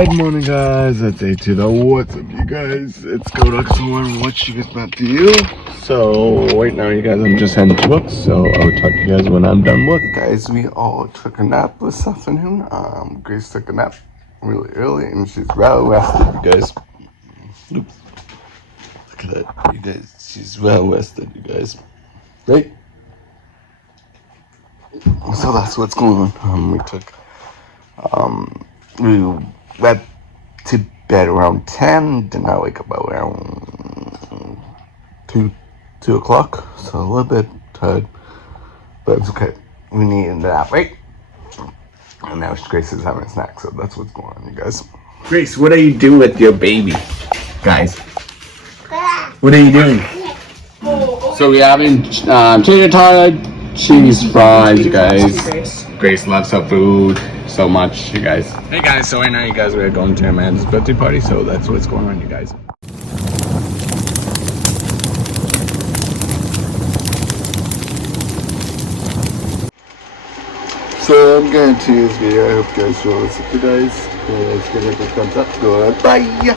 Good morning, guys. It's A2. What's up, you guys? It's Go.Someone. What you guys about to do? So, right now, you guys, I'm just heading to work. So, I'll talk to you guys when I'm done work. Guys, we all took a nap this afternoon. Grace took a nap really early, and she's well rested, you guys. Oops. Look at that, you guys. She's well rested, you guys. Right? So, that's what's going on. We went to bed around 10, did not wake up around 2 o'clock, so a little bit tired, but it's okay. We needed a nap, right? And now Grace is having a snack, so that's what's going on, you guys. Grace, what are you doing with your baby, guys? What are you doing? So we're having tater tot, cheese fries, you guys. Grace loves her food so much, you guys. Hey guys, so right now you guys are going to Amanda's birthday party, so that's what's going on, you guys. So I'm going to this video. I hope you guys will listen to guys. Let's give it a thumbs up. Goodbye.